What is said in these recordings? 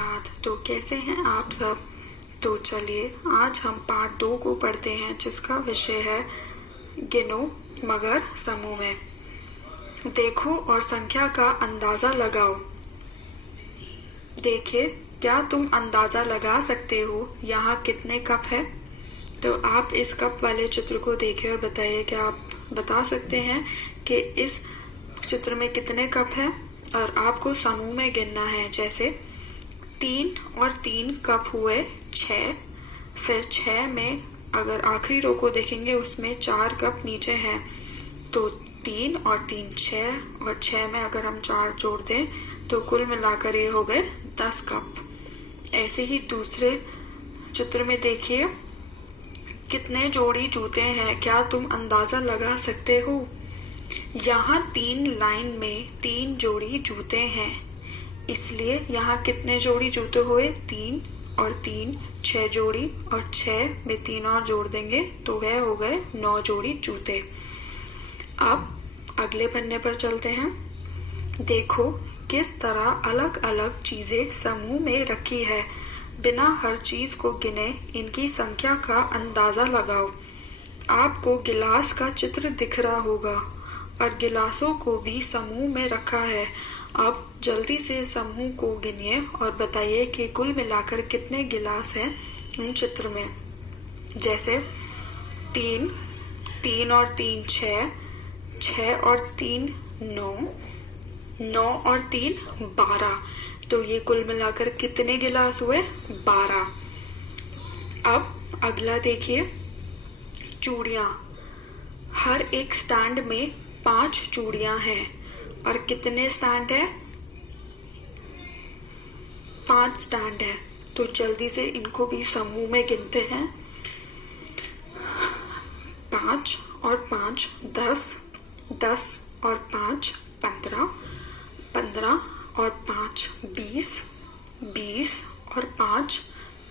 सुप्रभात। तो कैसे हैं आप सब? तो चलिए आज हम पार्ट 2 को पढ़ते हैं, जिसका विषय है गिनो मगर समूह में। देखो और संख्या का अंदाजा लगाओ। देखिए, क्या तुम अंदाजा लगा सकते हो यहाँ कितने कप है? तो आप इस कप वाले चित्र को देखिए और बताइए, क्या आप बता सकते हैं कि इस चित्र में कितने कप है? और आपको समूह में गिनना है। जैसे 3 और 3 कप हुए 6। फिर 6 में अगर आखिरी रो को देखेंगे उसमें 4 कप नीचे हैं, तो 3 और 3 6, और 6 में अगर हम 4 जोड़ दें तो कुल मिलाकर ये हो गए 10 कप। ऐसे ही दूसरे चित्र में देखिए, कितने जोड़ी जूते हैं, क्या तुम अंदाजा लगा सकते हो? यहाँ 3 लाइन में 3 जोड़ी जूते हैं, इसलिए यहाँ कितने जोड़ी जूते हुए? 3 और 3 6 जोड़ी, और 6 में 3 और जोड़ देंगे तो वह हो गए 9 जोड़ी जूते। अब अगले पन्ने पर चलते हैं। देखो किस तरह अलग अलग चीजें समूह में रखी है। बिना हर चीज को गिने इनकी संख्या का अंदाजा लगाओ। आपको गिलास का चित्र दिख रहा होगा और गिलासों को भी समूह में रखा है। अब जल्दी से समूह को गिनिए और बताइए कि कुल मिलाकर कितने गिलास हैं उन चित्र में। जैसे 3, 3 और 3 6, 6 और 3 9, 9 और 3 12। तो ये कुल मिलाकर कितने गिलास हुए? 12। अब अगला देखिए, चूड़ियाँ। हर एक स्टैंड में 5 चूड़ियाँ हैं। और कितने स्टैंड है? 5 स्टैंड है। तो जल्दी से इनको भी समूह में गिनते हैं। 5 और 5 10, 10 और 5 15, 15 और 5 20, 20 और 5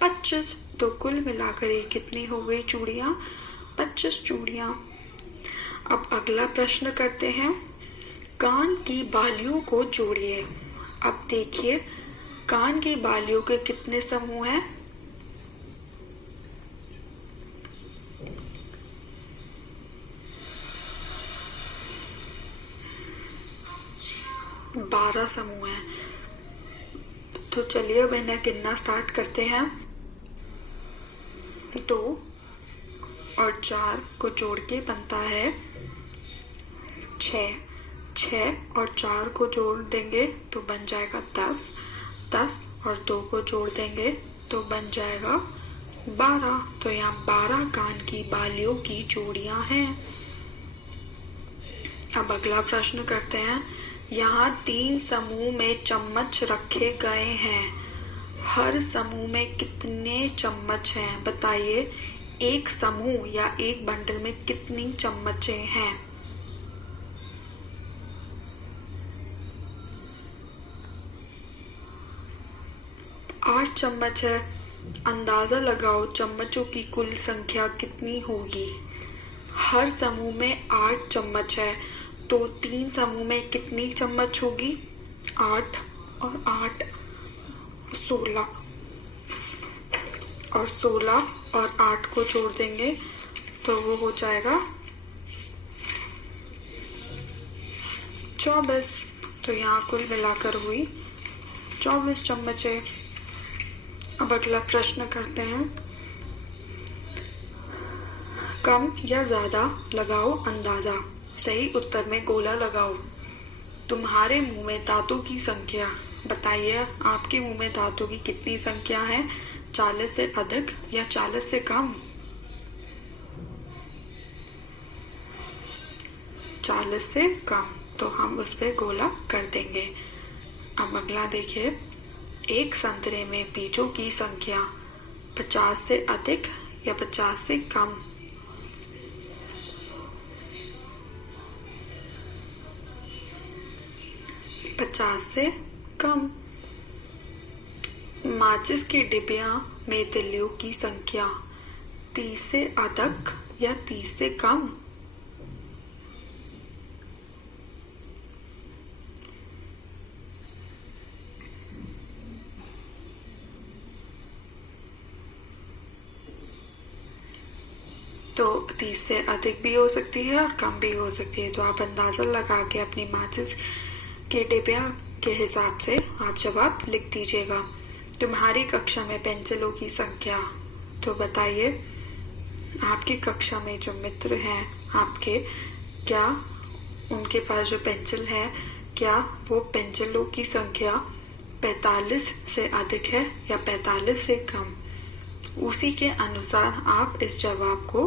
25। तो कुल मिलाकर ये कितनी हो गई चूड़ियाँ? 25 चूड़ियाँ। अब अगला प्रश्न करते हैं, कान की बालियों को जोड़िए। अब देखिए, कान की बालियों के कितने समूह हैं? 12 समूह हैं। तो चलिए अब इन्हें गिनना स्टार्ट करते हैं। 2 और 4 को जोड़ के बनता है 6। 6 और 4 को जोड़ देंगे तो बन जाएगा 10। 10 और 2 को जोड़ देंगे तो बन जाएगा 12। तो यहाँ 12 कान की बालियों की जोड़ियां हैं। अब अगला प्रश्न करते हैं। यहाँ 3 समूह में चम्मच रखे गए हैं। हर समूह में कितने चम्मच हैं? बताइए, एक समूह या एक बंडल में कितनी चम्मचें हैं? 8 चम्मच है। अंदाजा लगाओ चम्मचों की कुल संख्या कितनी होगी? हर समूह में 8 चम्मच है, तो 3 समूह में कितनी चम्मच होगी? 8 और 8 16, और 16 और 8 को जोड़ देंगे तो वो हो जाएगा 24। तो यहाँ कुल मिलाकर हुई 24 चम्मचें। अब अगला प्रश्न करते हैं, कम या ज्यादा लगाओ अंदाजा। सही उत्तर में गोला लगाओ। तुम्हारे मुंह में दांतों की संख्या बताइए, आपके मुंह में दांतों की कितनी संख्या है? 40 से अधिक या 40 से कम? 40 से कम। तो हम उस पर गोला कर देंगे। अब अगला देखिए, एक संतरे में बीजों की संख्या 50 से अधिक या 50 से कम? 50 से कम। माचिस की डिबिया में तिल्लियों की संख्या 30 से अधिक या 30 से कम? तो 30 से अधिक भी हो सकती है और कम भी हो सकती है। तो आप अंदाज़ा लगा के अपनी माचिस के डिब्बे के हिसाब से आप जवाब लिख दीजिएगा। तुम्हारी कक्षा में पेंसिलों की संख्या, तो बताइए आपकी कक्षा में जो मित्र हैं आपके, क्या उनके पास जो पेंसिल है, क्या वो पेंसिलों की संख्या 45 से अधिक है या 45 से कम? उसी के अनुसार आप इस जवाब को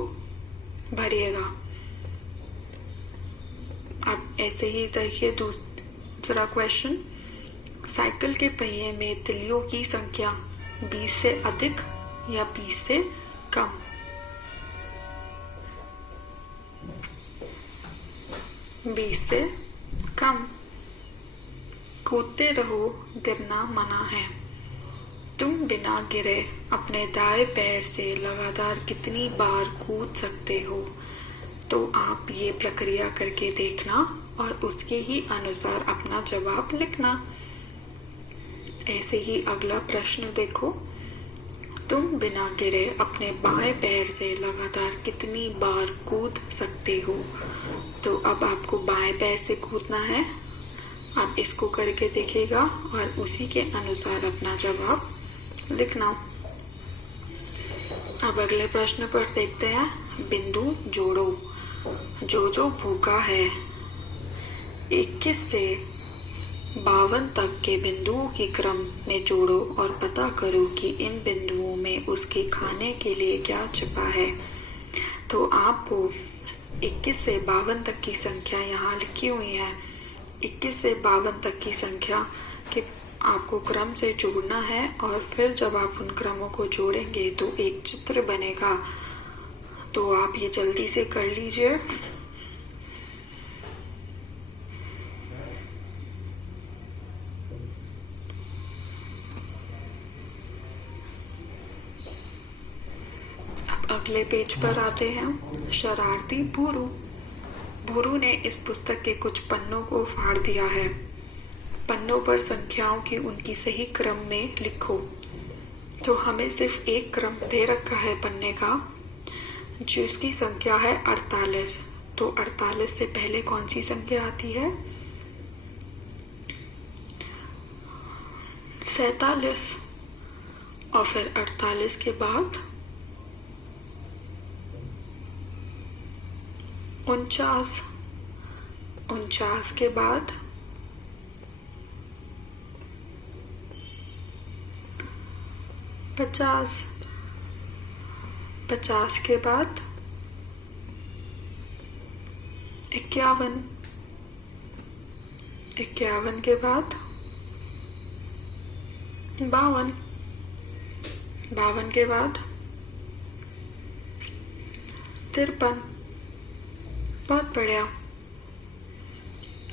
भरिएगा। अब ऐसे ही देखिए दूसरा क्वेश्चन, साइकिल के पहिए में तिलियों की संख्या 20 से अधिक या 20 से कम? बीस से कम। कूदते रहो, गिरना मना है। तुम बिना गिरे अपने दाएं पैर से लगातार कितनी बार कूद सकते हो? तो आप ये प्रक्रिया करके देखना और उसके ही अनुसार अपना जवाब लिखना। ऐसे ही अगला प्रश्न देखो, तुम बिना गिरे अपने बाएं पैर से लगातार कितनी बार कूद सकते हो? तो अब आपको बाएं पैर से कूदना है। आप इसको करके देखिएगा और उसी के अनुसार अपना जवाब लिखना। अब अगले प्रश्न पर देखते हैं, बिंदु जोड़ो। जो भूखा है 21 से 52 तक के बिंदुओं की क्रम में जोड़ो और पता करो कि इन बिंदुओं में उसके खाने के लिए क्या छिपा है। तो आपको 21 से 52 तक की संख्या यहाँ लिखी हुई है। 21 से 52 तक की संख्या के आपको क्रम से जोड़ना है और फिर जब आप उन क्रमों को जोड़ेंगे तो एक चित्र बनेगा। तो आप ये जल्दी से कर लीजिए। अगले पेज पर आते हैं, शरारती भूरू। भूरू ने इस पुस्तक के कुछ पन्नों को फाड़ दिया है। पन्नों पर संख्याओं की उनकी सही क्रम में लिखो। तो हमें सिर्फ एक क्रम दे रखा है पन्ने का, जिसकी संख्या है 48। तो 48 से पहले कौन सी संख्या आती है? 47। और फिर 48 के बाद 49। 49 के बाद 50। 50 के बाद 51। 51 के बाद 52। 52 के बाद 53। बहुत बढ़िया।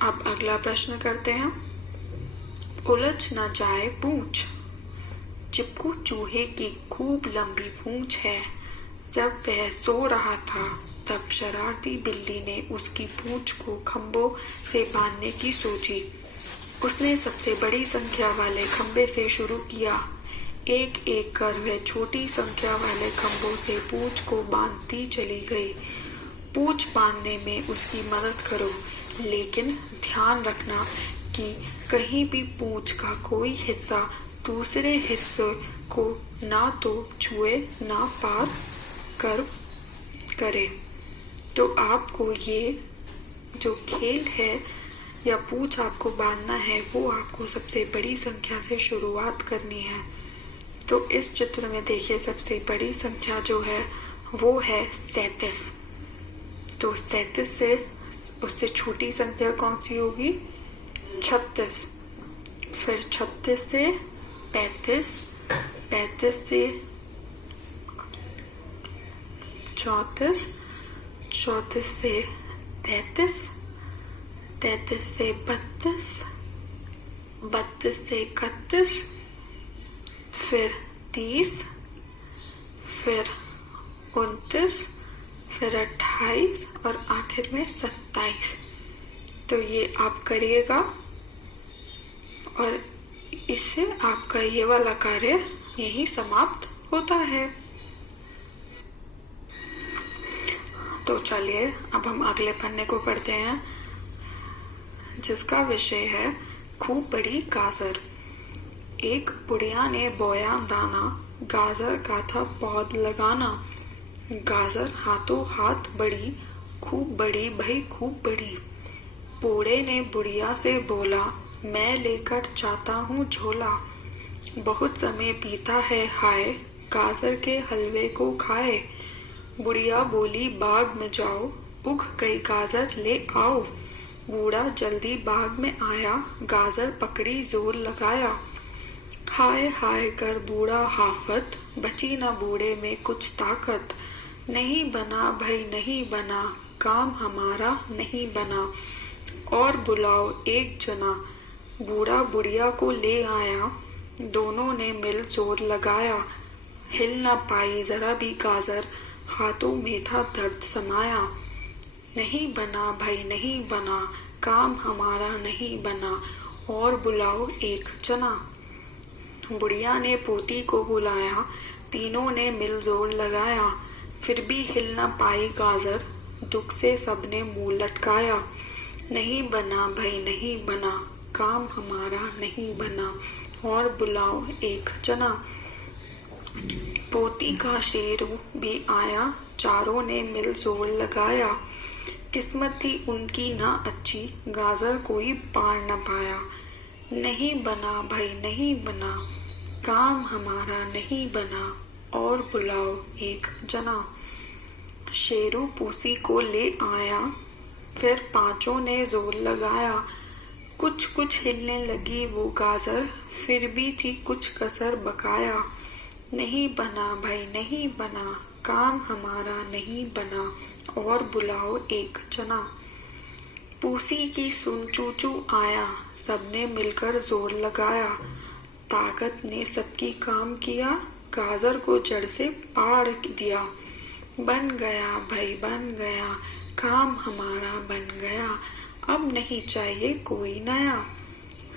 अब अगला प्रश्न करते हैं, उलझ न जाए पूंछ। चिपकू चूहे की खूब लंबी पूंछ है। जब वह सो रहा था तब शरारती बिल्ली ने उसकी पूंछ को खंभों से बांधने की सोची। उसने सबसे बड़ी संख्या वाले खंभे से शुरू किया। एक एक कर वह छोटी संख्या वाले खंभों से पूंछ को बांधती चली गई। पूंछ बांधने में उसकी मदद करो, लेकिन ध्यान रखना कि कहीं भी पूंछ का कोई हिस्सा दूसरे हिस्से को ना तो छुए ना पार करे। तो आपको ये जो खेल है या पूंछ आपको बांधना है, वो आपको सबसे बड़ी संख्या से शुरुआत करनी है। तो इस चित्र में देखिए, सबसे बड़ी संख्या जो है वो है 37। तो 37 से उससे छोटी संख्या कौन सी होगी? 36। फिर 36 से 35, 35 से 34, 34 से 33, 33 से 32, 32 से 31, फिर 30, फिर 29, फिर 28 और आखिर में 27। तो ये आप करिएगा और इससे आपका ये वाला कार्य यही समाप्त होता है। तो चलिए अब हम अगले पन्ने को पढ़ते हैं, जिसका विषय है खूब बड़ी गाजर। एक बुढ़िया ने बोया दाना, गाजर का था पौध लगाना। गाजर हाथों हाथ बढ़ी, खूब बड़ी भई खूब बड़ी। बूढ़े ने बुढ़िया से बोला, मैं लेकर जाता हूँ झोला। बहुत समय बीता है हाय, गाजर के हलवे को खाए। बुढ़िया बोली, बाग में जाओ, उग गई गाजर ले आओ। बूढ़ा जल्दी बाग में आया, गाजर पकड़ी जोर लगाया। हाय हाय कर बूढ़ा हाफत, बची न बूढ़े में कुछ ताकत। नहीं बना भाई नहीं बना, काम हमारा नहीं बना। और बुलाओ एक जना। बूढ़ा बुढ़िया को ले आया, दोनों ने मिल जोर लगाया। हिल न पाई जरा भी गाजर, हाथों में था दर्द समाया। नहीं बना भाई नहीं बना, काम हमारा नहीं बना। और बुलाओ एक जना। बुढ़िया ने पोती को बुलाया, तीनों ने मिल जोर लगाया। फिर भी हिल न पाई गाजर, दुख से सबने मुंह लटकाया। नहीं बना भाई नहीं बना, काम हमारा नहीं बना। और बुलाओ एक जना। पोती का शेरू भी आया, चारों ने मिल जोर लगाया। किस्मत थी उनकी ना अच्छी, गाजर कोई पार न पाया। नहीं बना भाई नहीं बना, काम हमारा नहीं बना। और बुलाओ एक जना। शेरू पूसी को ले आया, फिर पांचों ने जोर लगाया। कुछ कुछ हिलने लगी वो गाजर, फिर भी थी कुछ कसर बकाया। नहीं बना भाई नहीं बना, काम हमारा नहीं बना। और बुलाओ एक जना। पूसी की सुन चूचू आया, सबने मिलकर जोर लगाया। ताकत ने सबकी काम किया, गाजर को जड़ से पाड़ दिया। बन गया भाई बन गया, काम हमारा बन गया। अब नहीं चाहिए कोई नया।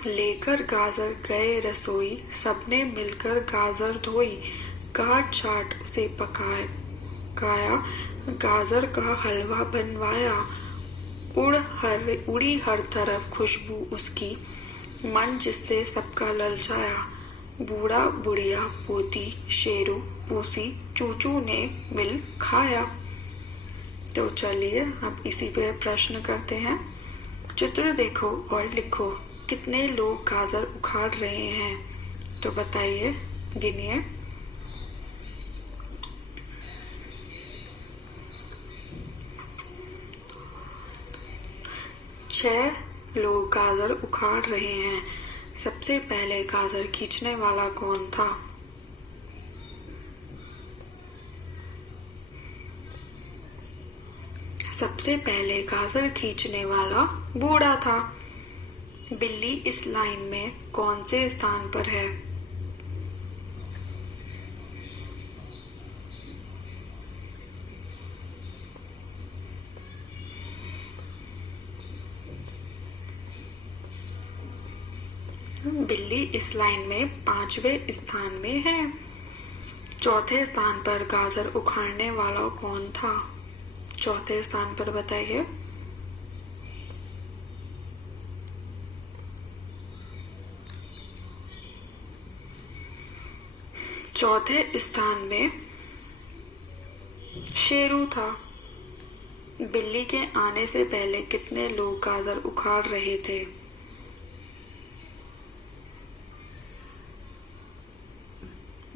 लेकर गाजर गए रसोई, सबने मिलकर गाजर धोई। काट छाट उसे पकाया, गाजर का हलवा बनवाया। उड़ी हर तरफ खुशबू उसकी, मन जिससे सबका ललचाया। बूढ़ा बुढ़िया पोती शेरू पूसी चूचू ने मिल खाया। तो चलिए अब इसी पे प्रश्न करते हैं। चित्र देखो और लिखो, कितने लोग गाजर उखाड़ रहे हैं? तो बताइए, गिनिए। छह लोग गाजर उखाड़ रहे हैं। सबसे पहले गाजर खींचने वाला कौन था? सबसे पहले गाजर खींचने वाला बूढ़ा था। बिल्ली इस लाइन में कौन से स्थान पर है? बिल्ली इस लाइन में 5वें स्थान में है। चौथे स्थान पर गाजर उखाड़ने वाला कौन था? चौथे स्थान पर बताइए। चौथे स्थान में शेरू था। बिल्ली के आने से पहले कितने लोग गाजर उखाड़ रहे थे?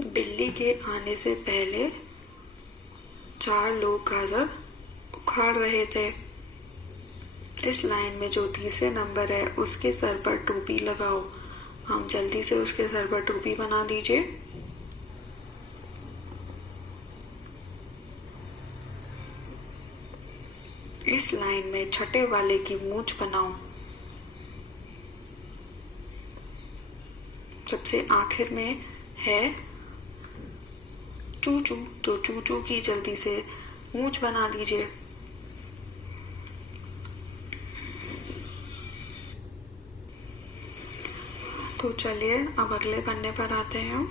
बिल्ली के आने से पहले 4 लोग गाजर उखाड़ रहे थे। इस लाइन में जो तीसरे नंबर है उसके सर पर टोपी लगाओ। हम जल्दी से उसके सर पर टोपी बना दीजिए। इस लाइन में छठे वाले की मूंछ बनाओ। सबसे आखिर में है चूचू, तो चूचू की जल्दी से मूंछ बना दीजिए। तो चलिए अब अगले पन्ने पर आते हैं।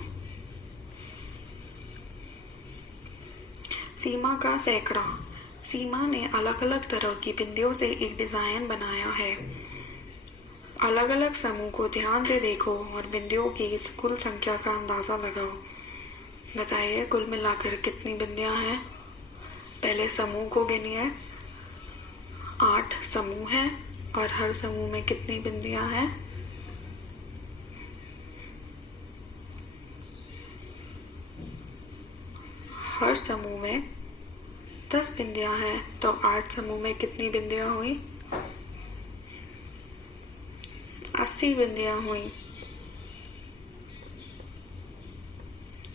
सीमा का सैकड़ा। सीमा ने अलग अलग तरह की बिंदियों से एक डिज़ाइन बनाया है। अलग अलग समूह को ध्यान से देखो और बिंदियों की इस कुल संख्या का अंदाज़ा लगाओ। बताइए कुल मिलाकर कितनी बिंदियां हैं। पहले समूह को गिनिए। 8 समूह हैं और हर समूह में कितनी बिंदियां हैं। हर समूह में 10 बिंदियां हैं, तो 8 समूह में कितनी बिंदियां हुई। 80 बिंदियां हुई।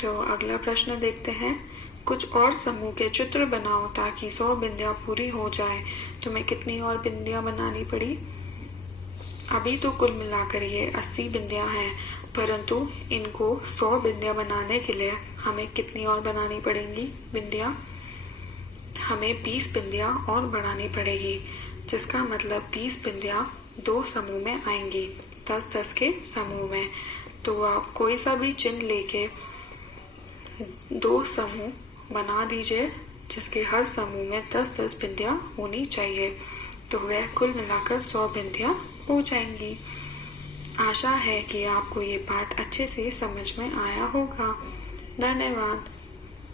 तो अगला प्रश्न देखते हैं। कुछ और समूह के चित्र बनाओ ताकि 100 बिंदियां पूरी हो जाए। तुम्हें कितनी और बिंदियां बनानी पड़ी। अभी तो कुल मिलाकर ये 80 बिंदियां हैं, परंतु इनको 100 बिंदियां बनाने के लिए हमें कितनी और बनानी पड़ेंगी बिंदियां। हमें 20 बिंदियां और बढ़ानी पड़ेगी, जिसका मतलब 20 बिंदियां 2 समूह में आएंगी, 10-10 के समूह में। तो आप कोई सा भी चिन्ह लेके 2 समूह बना दीजिए, जिसके हर समूह में 10-10 बिंदियां होनी चाहिए। तो वह कुल मिलाकर 100 बिंदियां हो जाएंगी। आशा है कि आपको ये पाठ अच्छे से समझ में आया होगा। धन्यवाद।